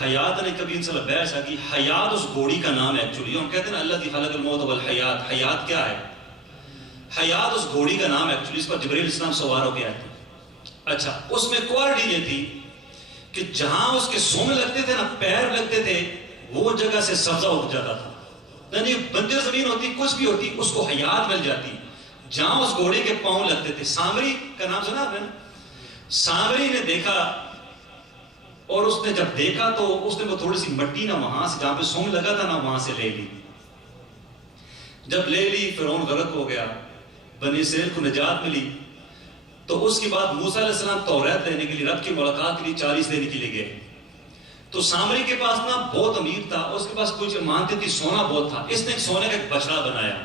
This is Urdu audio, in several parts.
حیات نے کبھی ان سے بحث ہے کہ حیات اس گھوڑی کا نام ہے ایکچولی. ہم کہتے ہیں نا اللہ کی خلق الموت والحیات. حیات کیا ہے؟ حیات اس گھوڑی کا نام ہے ایکچولی. اس پر جبرائیل السلام سوار ہو کے آئے تھے. اچھا اس میں کوالٹی یہ تھی کہ جہاں اس کے سونگ لگتے تھے نا، پیر لگتے تھے، وہ جگہ سے سبزہ اگ جاتا تھا. یعنی بنجر زمین ہوتی، کچھ بھی ہوتی، اس کو حیات مل جاتی. جہاں اس گھوڑے کے پاؤں لگتے تھے. سامری کا نام سنا آپ نے؟ سامری نے دیکھا، اور اس نے جب دیکھا تو اس نے وہ تھوڑی سی مٹی نہ وہاں سے جہاں پہ سونگ لگا تھا نا وہاں سے لے لی. جب لے لی فرعون غرق ہو گیا، بنی اسرائیل کو نجات ملی. تو اس کے بعد موسیٰ علیہ السلام توریت لینے کے لیے، رب کی ملاقات کے لیے 40 دن کے لیے گئے. تو سامری کے پاس نا بہت امیر تھا، اس کے پاس کچھ امانتیں تھی، سونا بہت تھا. اس نے ایک سونے کا ایک بچڑا بنایا.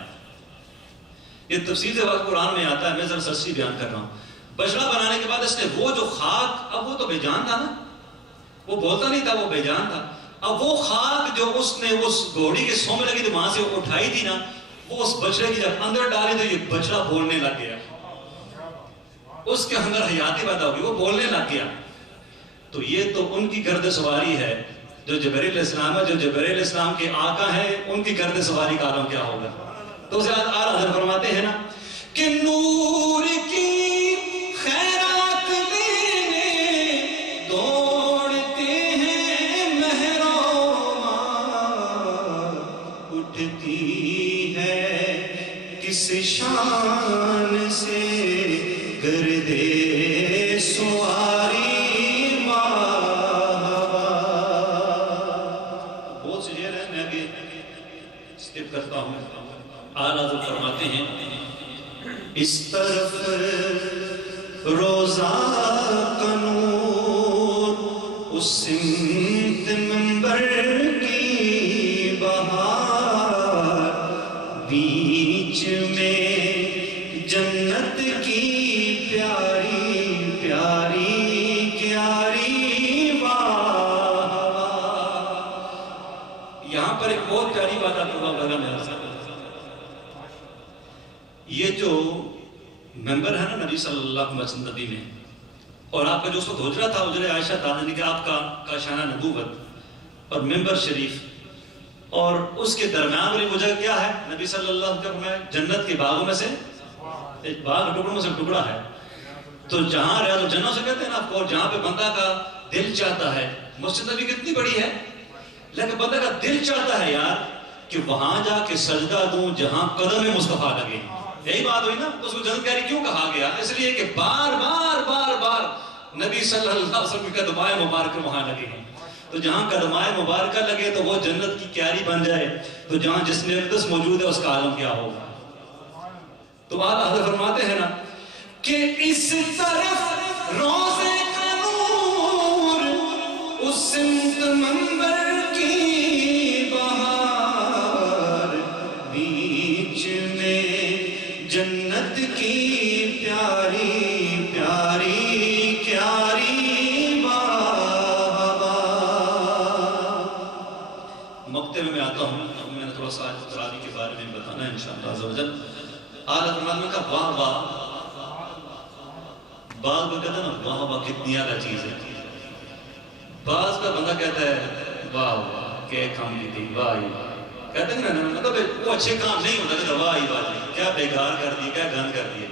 یہ تفصیل سے وقت قرآن میں آتا ہے، میں ذرا سرسری بیان کر رہا ہوں. بچڑا بنانے کے بعد اس نے وہ جو خاک، اب وہ تو بے جان تھا نا، وہ بولتا نہیں تھا، وہ بے جان تھا. اب وہ خاک جو اس نے اس گھوڑی کے سونگ لگی تو وہاں سے اٹھائی تھی نا، وہ اس بچڑے کی جب اندر ڈالی تو یہ بچڑا بولنے لگ گیا. اس کے اندر حیاتی پیدا ہوگی، وہ بولنے لگ گیا. تو یہ تو ان کی گرد سواری ہے جو جبرائیل علیہ السلام ہے. جو جبرائیل علیہ السلام کے آقا ہیں، ان کی گرد سواری کا عالم کیا ہوگا. تو اسے حضرت فرماتے ہیں نا کہ نور کی خیرات لینے دوڑتے ہیں محروما، اٹھتی ہے کس شان سے گردے سواری ماہوا. بہت سے جیل ہے، میں آگے سکپ کرتا ہوں. اعلیٰ حضرت فرماتے ہیں اس طرف روزہ کا نور، اس سمت منبر کی بہار، بیچ میں جنت کی پیاری پیاری پیاری واہ. یہاں پر ایک بہت پیاری بات آپ کو لگا میرا ساتھ. یہ جو ممبر ہے نا نبی صلی اللہ علیہ وسلم نبی میں، اور آپ کا جو اس وقت حجرہ تھا، حجرہ عائشہ تھا، یعنی کہ آپ کا شانہ نبوت اور ممبر شریف، اور اس کے درمیان والی وجہ کیا ہے؟ نبی صلی اللہ علیہ وسلم میں جنت کے باغوں میں سے ایک باغ ٹکڑوں میں سے ٹکڑا ہے. تو جہاں ریاض الجنہ سے کہتے ہیں نا، اور جہاں پہ بندہ کا دل چاہتا ہے. مسجد نبی کتنی بڑی ہے، لیکن بندہ کا دل چاہتا ہے یار کہ وہاں جا کے سجدہ دوں جہاں قدم مصطفیٰ لگے. یہی بات ہوئی نا. اس کو جنت کاری کیوں کہا گیا؟ اس لیے کہ بار بار بار بار نبی صلی اللہ علیہ وسلم کی قدمائے مبارکہ وہاں لگے ہیں. تو جہاں قدمائے مبارکہ لگے تو وہ جنت کی کیاری بن جائے. تو جہاں جسم اقدس موجود ہے اس کا عالم کیا ہوگا. تو آپ حضرت فرماتے ہیں نا کہ اس طرف روزے کا نور، اس سمت منبر کی بہار، بیچ میں جنت کی پیاری پیاری پیاری واہ. مکتبے میں آتا ہوں، میں نے تھوڑا سا تراویح کے بارے میں بتانا ہے انشاءاللہ عز و جل. اعلیٰ فرمانے کا واہ واہ، بعض کو کہتا ہے نا واہ واہ کتنی اعلیٰ چیز ہے. بعض کا بندہ کہتا ہے واہ واہ کہ کام کی تھی، واہ واہ کہتے ہیں نا، مطلب وہ اچھے کام نہیں ہوتا کہ واہ واہ کیا بیکار کر دی، کیا گند کر دی.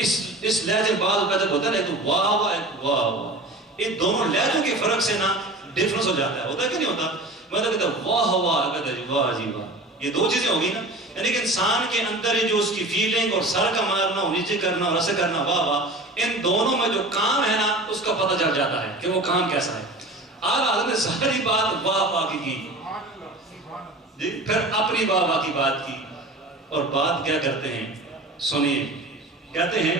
اس لہجے بعض کہتے ہوتا ہے تو واہ واہ واہ واہ. یہ دونوں لہجوں کے فرق سے نا ڈیفرنس ہو جاتا ہے. ہوتا ہے کہ نہیں ہوتا؟ مطلب کہتا ہے واہ واہ، کہتا ہے واہ جی واہ. یہ دو چیزیں ہوگی نا، یعنی کہ انسان کے اندر جو اس کی فیلنگ اور سر کا مارنا اور نیچے کرنا اور ایسے کرنا واہ واہ، ان دونوں میں جو کام ہے نا اس کا پتہ چل جاتا ہے کہ وہ کام کیسا ہے. اعلیٰ حضرت نے ساری بات واہ واہ کی جی، پھر اپنی واہ واہ کی بات کی. اور بات کیا کرتے ہیں سنیے. کہتے ہیں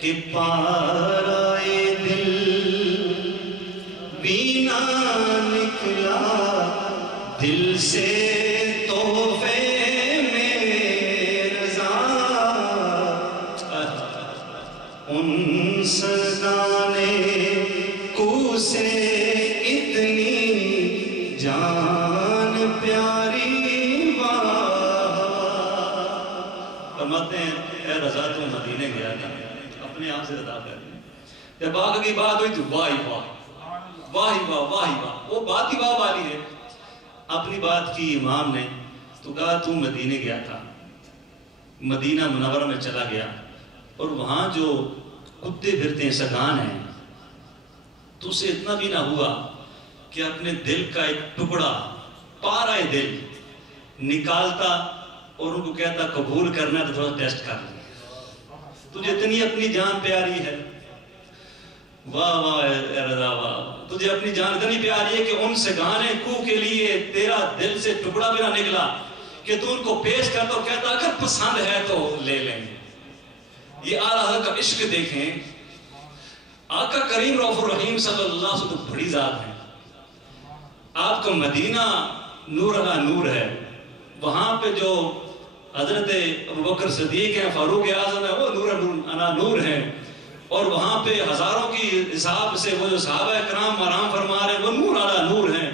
کہ پارائے دل بینا نکلا دل سے تحفے میں رضا، ان سردانے کو سے اتنی جان پیاری واہ. فرماتے ہیں اے رضا تو مدینے گیا تھا، اپنے آپ سے رضا کر. جب آگے کی بات ہوئی تو واہ واہ واہ واہ واہ واہ، وہ بات ہی واہ والی ہے۔ اپنی بات کی امام نے تو کہا تو مدینے گیا تھا، مدینہ منورہ میں چلا گیا، اور وہاں جو کتے پھرتے ہیں، سگان ہیں، تو اسے اتنا بھی نہ ہوا کہ اپنے دل کا ایک ٹکڑا، پارہ دل نکالتا اور ان کو کہتا قبول کرنا ہے تو تھوڑا ٹیسٹ کر لیں، تجھے اتنی اپنی جان پیاری ہے، واہ واہ رضا واہ، تجھے اپنی جان اتنی پیاری ہے کہ ان سگانے کو کے لیے تیرا دل سے ٹکڑا بھی نہ نکلا کہ تو ان کو پیش کرتا اور کہتا اگر پسند ہے تو لے لیں گے۔ یہ آلہ کا عشق دیکھیں، آقا کریم رؤوف الرحیم صلی اللہ علیہ وسلم بڑی ذات ہے، آپ کا مدینہ نور علی نور ہے، وہاں پہ جو حضرت ابوبکر صدیق ہیں، فاروق اعظم ہے، وہ نور علی نور ہیں، اور وہاں پہ ہزاروں کی حساب سے وہ جو صحابہ کرام آرام فرما رہے ہیں وہ نور علی نور ہیں،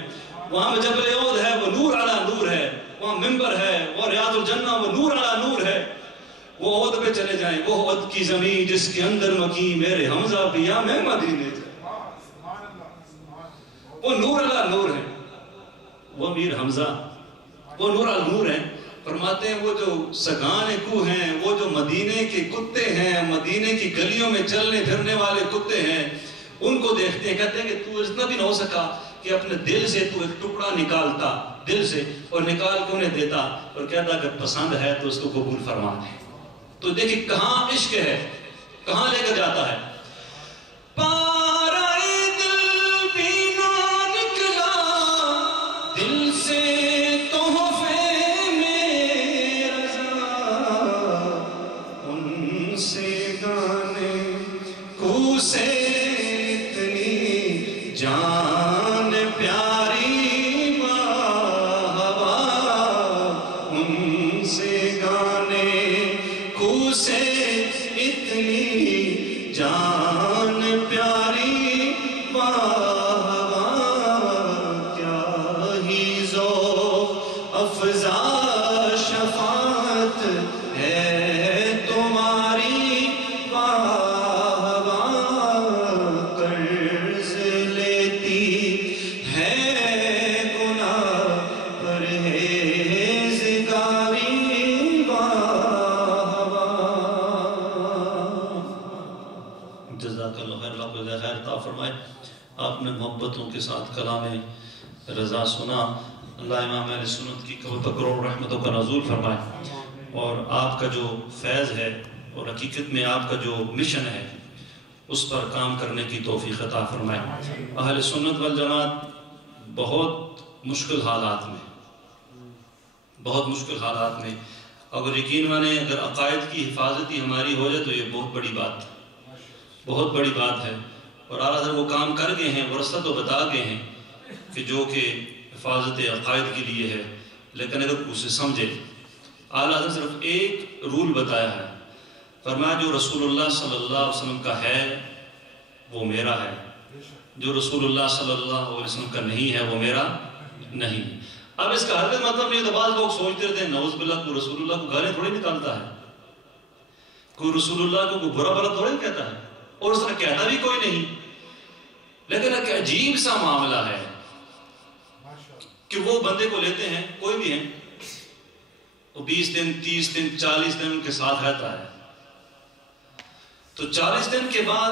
وہاں پہ جبل احد ہے وہ نور علی نور ہے، وہاں ممبر ہے وہ ریاض الجنہ وہ نور علی نور ہے، وہ احد پہ چلے جائیں، وہ احد کی زمین جس کے اندر مکی میرے حمزہ پیا میں مدینے جائیں، وہ نور علی نور ہے، وہ امیر حمزہ وہ نور علی نور ہیں۔ فرماتے ہیں وہ جو سگان کو ہیں، وہ جو مدینے کے کتے ہیں، مدینے کی گلیوں میں چلنے پھرنے والے کتے ہیں، ان کو دیکھتے ہیں، کہتے ہیں کہ تو اتنا بھی نہ ہو سکا کہ اپنے دل سے تو ایک ٹکڑا نکالتا دل سے اور نکال کے انہیں دیتا اور کہتا اگر پسند ہے تو اس کو قبول فرما دیں۔ تو دیکھیں کہاں عشق ہے، کہاں لے کر جاتا ہے۔ پارائے دل بھی نہ نکلا دل سے تحفے میں رضا، ان سے گانے کو سے اتنی جان پیاری ماہوا، ان سے گانے کو سے اتنی جان پیاری ماہوا، کیا ہی ذوق افزا شفاعت ہے تمہاری ماہوا، قرض لیتی ہے گناہ پرہیزگاری ماہوا۔ جزاک اللہ خیر، اللہ کو خیر عطا فرمائے۔ آپ نے محبتوں کے ساتھ کلام رضا سنا، اللہ امام اہل سنت کی کروڑ رحمتوں کا نزول فرمائے، اور آپ کا جو فیض ہے اور حقیقت میں آپ کا جو مشن ہے اس پر کام کرنے کی توفیق عطا فرمائے۔ اہل سنت والجماعت بہت مشکل حالات میں اگر یقین مانیں، اگر عقائد کی حفاظتی ہماری ہو جائے تو یہ بہت بڑی بات ہے، اور اعلیٰ حضرت وہ کام کر گئے ہیں، ورثہ تو بتا گئے ہیں کہ جو کہ حفاظت عقائد کے لیے ہے، لیکن اگر اسے سمجھے، اعلیٰ حضرت صرف ایک رول بتایا ہے، فرمایا جو رسول اللہ صلی اللہ علیہ وسلم کا ہے وہ میرا ہے، جو رسول اللہ صلی اللہ علیہ وسلم کا نہیں ہے وہ میرا نہیں۔ اب اس کا ہرگز مطلب نہیں، تو بعض لوگ سوچتے رہتے ہیں نعوذ باللہ کوئی رسول اللہ کو گالیاں تھوڑی نکالتا ہے، کوئی رسول اللہ کو کوئی برا بھلا تھوڑی کہتا ہے، اور اس طرح کہتا بھی کوئی نہیں، لیکن ایک عجیب سا معاملہ ہے کہ وہ بندے کو لیتے ہیں، کوئی بھی ہیں، وہ 20 دن 30 دن 40 دن ان کے ساتھ رہتا ہے، تو 40 دن کے بعد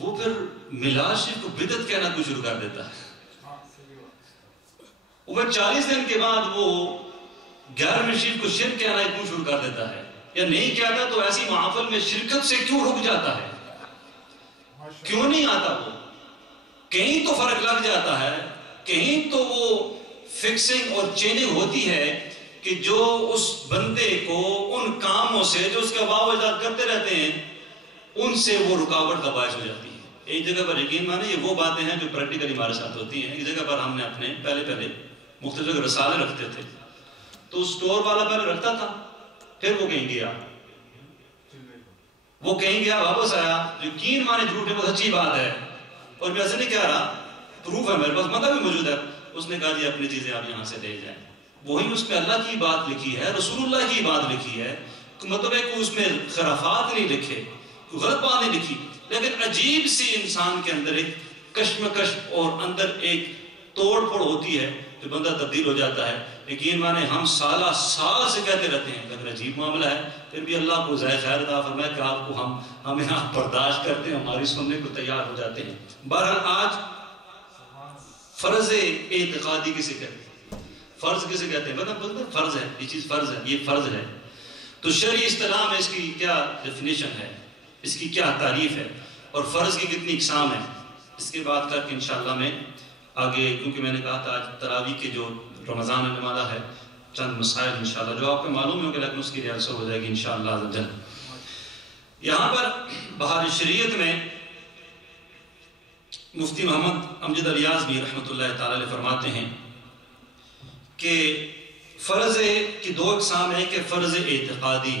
وہ پھر میلاد شریف کو بدعت کہنا کو شروع کر دیتا ہے، وہ 40 دن کے بعد وہ 11ویں شریف کو شرک کہنا کیوں شروع کر دیتا ہے، یا نہیں کہتا تو ایسی محافل میں شرکت سے کیوں رک جاتا ہے، کیوں نہیں آتا، وہ کہیں تو فرق لگ جاتا ہے، کہیں تو وہ فکسنگ اور چینجنگ ہوتی ہے کہ جو اس بندے کو ان کاموں سے جو اس کا باوجود کرتے رہتے ہیں ان سے وہ رکاوٹ کا باعث ہو جاتی ہے۔ ایک جگہ پر یقین مانے یہ وہ باتیں ہیں جو پریکٹیکلی ہمارے ساتھ ہوتی ہیں۔ ایک جگہ پر ہم نے اپنے پہلے مختلف رسالے رکھتے تھے، تو سٹور والا پہلے رکھتا تھا، پھر وہ کہیں گیا واپس آیا، یقین مانے جھوٹ ہے، بہت اچھی بات ہے، اور میں ایسے نہیں کہہ رہا، پروف ہے میرے پاس، مطلب بھی موجود ہے، اس نے کہا جی اپنی چیزیں آپ یہاں سے لے جائیں، وہی اس میں اللہ کی بات لکھی ہے، رسول اللہ کی بات لکھی ہے، مطلب ہے کہ اس میں خرافات نہیں لکھے، کوئی غلط بات نہیں لکھی، لیکن عجیب سی انسان کے اندر ایک کشمکش اور اندر ایک توڑ پھوڑ ہوتی ہے جو بندہ تبدیل ہو جاتا ہے. یقین مانے ہم سالہ سال سے کہتے رہتے ہیں اگر عجیب معاملہ ہے, پھر بھی اللہ کو ذائقہ خیر عطا فرمائے کہ آپ کو ہمیں آپ برداشت کرتے ہیں, ہماری سننے کو تیار ہو جاتے ہیں. بہرحال آج فرض اعتقادی کسے کہتے ہیں؟ فرض کسے کہتے ہیں؟ مطلب فرض ہے, یہ چیز فرض ہے, یہ فرض ہے. تو شرعی اصطلاح میں اس کی کیا ڈیفینیشن ہے, اس کی کیا تعریف ہے, اور فرض کی کتنی اقسام ہیں, اس کے بعد کر کے انشاءاللہ میں آگے, کیونکہ میں نے کہا تھا آج تراویح کے جو رمضان آنے والا ہے چند مسائل انشاءاللہ جو آپ کو معلوم ہوں کہ لیکن اس کی ریہرسل ہو جائے گی انشاءاللہ عز و جل. یہاں پر بہار شریعت میں مفتی محمد امجد الیاز بھی رحمۃ اللہ تعالی علیہ فرماتے ہیں کہ فرض کی دو اقسام ہیں, کہ فرض اعتقادی,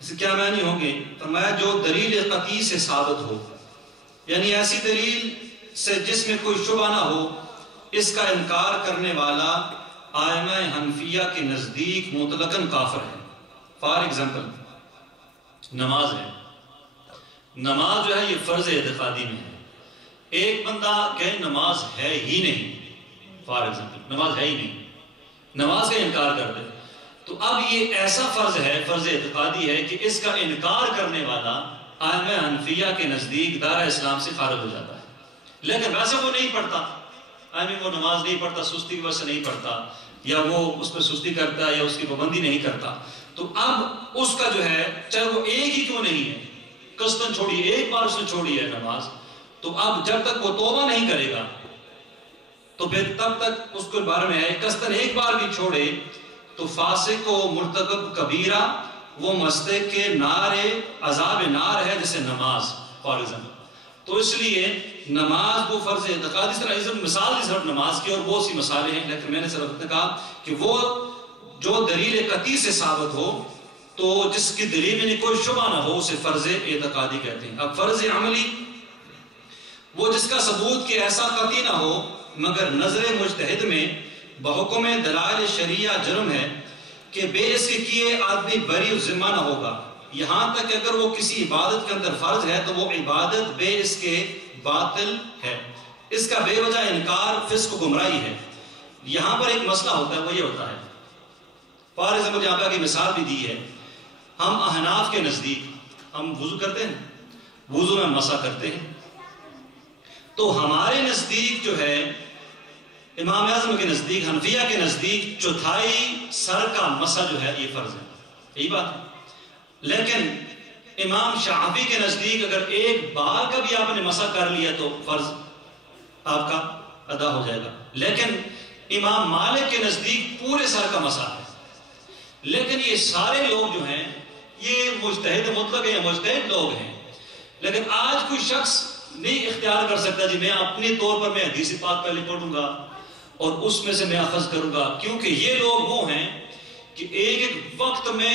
اس کے کیا معنی ہوں گے؟ فرمایا جو دلیل قطعی سے ثابت ہو, یعنی ایسی دلیل سے جس میں کوئی شبہ نہ ہو, اس کا انکار کرنے والا ائمہ حنفیہ کے نزدیک مطلقاً کافر ہے. فار ایگزامپل نماز ہے, نماز جو ہے یہ فرض اعتقادی میں ہے. ایک بندہ کہے نماز ہے ہی نہیں, فار ایگزامپل نماز ہے ہی نہیں, نماز کا انکار کر دے, تو اب یہ ایسا فرض ہے, فرض اعتقادی ہے کہ اس کا انکار کرنے والا ائمہ حنفیہ کے نزدیک دارہ اسلام سے خارج ہو جاتا ہے. لیکن ویسے وہ نہیں پڑھتا, وہ نماز نہیں پڑھتا, سستی کی وجہ سے نہیں پڑھتا, یا وہ اس پہ سستی کرتا ہے یا اس کی پابندی نہیں کرتا, تو اب اس کا جو ہے چاہے وہ ایک ہی کیوں نہیں ہے, قصداً چھوڑی, ایک بار اس نے چھوڑی ہے نماز, تو اب جب تک وہ توبہ نہیں کرے گا تو پھر تب تک اس کے بارے میں ہے قصداً ایک بار بھی چھوڑے تو فاسق و مرتکب کبیرہ وہ مستحق کے نار عذاب نار ہے جیسے نماز فار ایگزامپل. تو اس لیے نماز وہ فرض اعتقادی, اس طرح مثال دی صرف نماز کی اور بہت سی مثالیں ہیں, لیکن میں نے صرف کہا کہ وہ جو دلیل قطعی سے ثابت ہو, تو جس کی دلیل میں کوئی شبہ نہ ہو, اسے فرض اعتقادی کہتے ہیں. اب فرض عملی وہ جس کا ثبوت کہ ایسا قطعی نہ ہو مگر نظر مجتہد میں بحکم دلائل شریعہ جرم ہے کہ بے اس کے کیے آدمی بری ذمہ نہ ہوگا, یہاں تک کہ اگر وہ کسی عبادت کے اندر فرض ہے تو وہ عبادت بے اس کے باطل ہے, اس کا بے وجہ انکار فسق و گمراہی ہے. یہاں پر ایک مسئلہ ہوتا ہے, وہ یہ ہوتا ہے, فار ایگزامپل یہاں پہ مثال بھی دی ہے, ہم احناف کے نزدیک ہم وضو کرتے ہیں, وضو میں مسح کرتے ہیں, تو ہمارے نزدیک جو ہے امام اعظم کے نزدیک, حنفیہ کے نزدیک چوتھائی سر کا مسح جو ہے یہ فرض ہے, یہی بات ہے. لیکن امام شافعی کے نزدیک اگر ایک بار کا بھی آپ نے مسح کر لیا تو فرض آپ کا ادا ہو جائے گا. لیکن امام مالک کے نزدیک پورے سر کا مسح ہے. لیکن یہ سارے لوگ جو ہیں یہ مجتہد مطلق ہیں, مجتہد لوگ ہیں, لیکن آج کوئی شخص نہیں اختیار کر سکتا جی میں اپنے طور پر میں حدیث پاک پہلے پڑھوں گا اور اس میں سے میں اخذ کروں گا, کیونکہ یہ لوگ وہ ہیں کہ ایک ایک وقت میں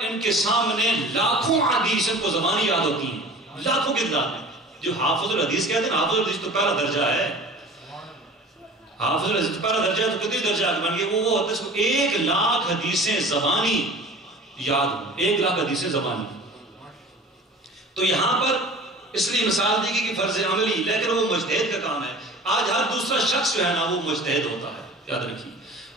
ان کے سامنے لاکھوں حدیث ان کو زبانی یاد ہوتی ہیں, لاکھوں کی تعداد میں. جو حافظ الحدیث کہتے ہیں, حافظ الحدیث تو پہلا درجہ ہے, حافظ الحدیث پہلا درجہ ہے, تو کتنی درجہ بن گئے, وہ ہوتا ہے اس کو 1,00,000 حدیثیں زبانی یاد ہوں, 1,00,000 حدیثیں زبانی. تو یہاں پر اس لیے مثال دی گئی کہ فرض عملی, لیکن وہ مجتہد کا کام ہے. آج ہر دوسرا شخص جو ہے نا وہ مجتہد ہوتا ہے, یاد رکھیے.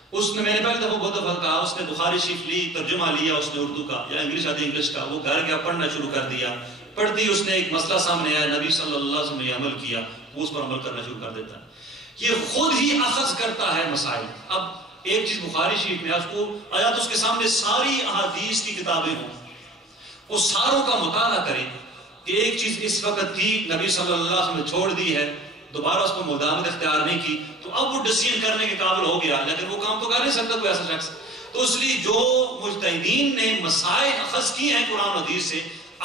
اس نے, میں نے پہلے دفعہ بہت دفعہ کہا, اس نے بخاری شریف لی, ترجمہ لیا اس نے اردو کا یا انگلش آتی انگلش کا, وہ گھر گیا پڑھنا شروع کر دیا, پڑھ دی, اس نے ایک مسئلہ سامنے آیا, نبی صلی اللہ علیہ وسلم نے عمل کیا, وہ اس پر عمل کرنا شروع کر دیتا ہے. یہ خود ہی اخذ کرتا ہے مسائل. اب ایک چیز بخاری شریف میں اس کو آیا تو اس کے سامنے ساری احادیث کی کتابیں ہوں, وہ ساروں کا مطالعہ کرے کہ ایک چیز اس وقت تھی نبی صلی اللہ علیہ وسلم نے چھوڑ دی ہے, دوبارہ اس کو مداومت اختیار نہیں کی, تو اب وہ ڈیسیژن کرنے کے قابل ہو گیا, لیکن وہ کام تو کر نہیں سکتا کوئی ایسا شخص. تو اس لیے جو مجتہدین نے مسائل اخذ کی ہیں قرآن و حدیث سے,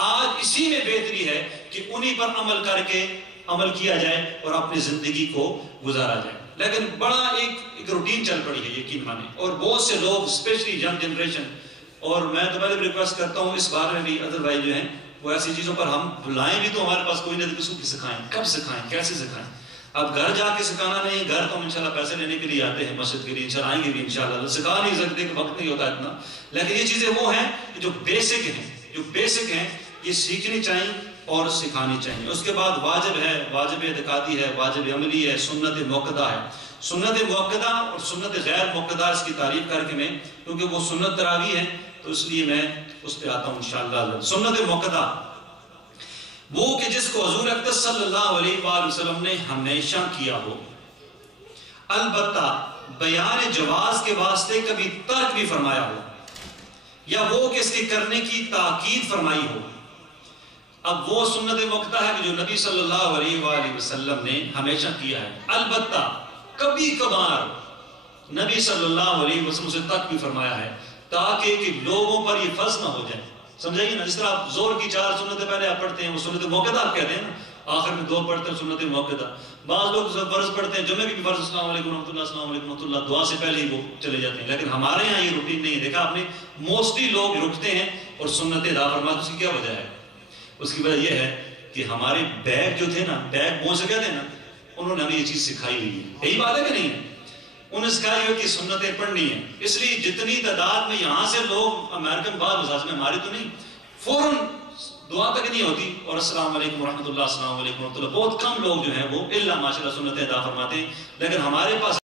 آج اسی میں بہتری ہے کہ انہی پر عمل کر کے عمل کیا جائے اور اپنی زندگی کو گزارا جائے. لیکن بڑا ایک روٹین چل پڑی ہے یقین مانے, اور بہت سے لوگ اسپیشلی ینگ جنریشن, اور میں تو پہلے بھی ریکویسٹ کرتا ہوں اس بارے میں بھی ادر بھائی جو ہیں وہ ایسی چیزوں پر ہم بلائیں بھی تو ہمارے پاس کوئی نہیں, کس کو سکھائیں, کب سکھائیں, کیسے سکھائیں. اب گھر جا کے سکھانا نہیں, گھر تو ہم انشاءاللہ پیسے لینے کے لیے آتے ہیں مسجد کے لیے, انشاءاللہ آئیں گے بھی انشاءاللہ, سکھا نہیں سکتے کہ وقت نہیں ہوتا اتنا. لیکن یہ چیزیں وہ ہیں جو بیسک ہیں, جو بیسک ہیں یہ سیکھنی چاہیے. اور سکھانی چاہیے۔ اس کے بعد واجب ہے، واجب اعتقادی ہے، واجب عملی ہے، سنت موقدہ ہے۔ سنت موقدہ اور سنت غیر موقدہ اس کی تعریف کر کے میں، کیونکہ وہ سنت تراویح ہے تو اس لیے میں اس پہ آتا ہوں انشاءاللہ۔ سنت موقدہ وہ کہ جس کو حضور اقدس صلی اللہ علیہ وآلہ وسلم نے ہمیشہ کیا ہو، البتہ بیان جواز کے واسطے کبھی ترک بھی فرمایا ہو، یا وہ کہ اس کے کرنے کی تاکید فرمائی ہو۔ اب وہ سنت موقدہ ہے کہ جو نبی صلی اللہ علیہ وآلہ وسلم نے ہمیشہ کیا ہے، البتہ کبھی کبھار نبی صلی اللہ علیہ وسلم سے تک بھی فرمایا ہے، تاکہ کہ لوگوں پر یہ فرض نہ ہو جائے۔ سمجھائیے نا، جس طرح آپ زور کی 4 سنتیں پہلے آپ پڑھتے ہیں، وہ سنت موقدہ آپ کہتے ہیں نا، آخر میں 2 پڑھتے ہیں سنت موقدہ۔ بعض لوگ فرض پڑھتے ہیں، جمعے بھی فرض السلام علیکم ورحمۃ اللہ، السلام علیکم ورحمۃ اللہ، دعا سے پہلے ہی وہ چلے جاتے ہیں، لیکن ہمارے ہاں یہ روٹین نہیں ہے۔ دیکھا آپ نے، موسٹلی لوگ رکتے ہیں اور سنتیں ادا فرماتے ہیں۔ اس کی کیا وجہ ہے؟ اس کی وجہ یہ ہے کہ ہمارے بیگ جو تھے نا، بیگ بون سے کہتے ہیں نا، انہوں نے ہمیں یہ چیز سکھائی ہوئی ہے۔ یہی بات ہے کہ نہیں ہے؟ انہوں نے سکھائی ہوئی کہ سنتیں پڑھنی ہیں، اس لیے جتنی تعداد میں یہاں سے لوگ امریکن بعض مزاج میں، ہماری تو نہیں، فوراً دعا تک نہیں ہوتی اور السلام علیکم ورحمۃ اللہ، السلام علیکم ورحمۃ اللہ، بہت کم لوگ جو ہیں وہ الا ماشاء اللہ سنتیں ادا فرماتے ہیں، لیکن ہمارے پاس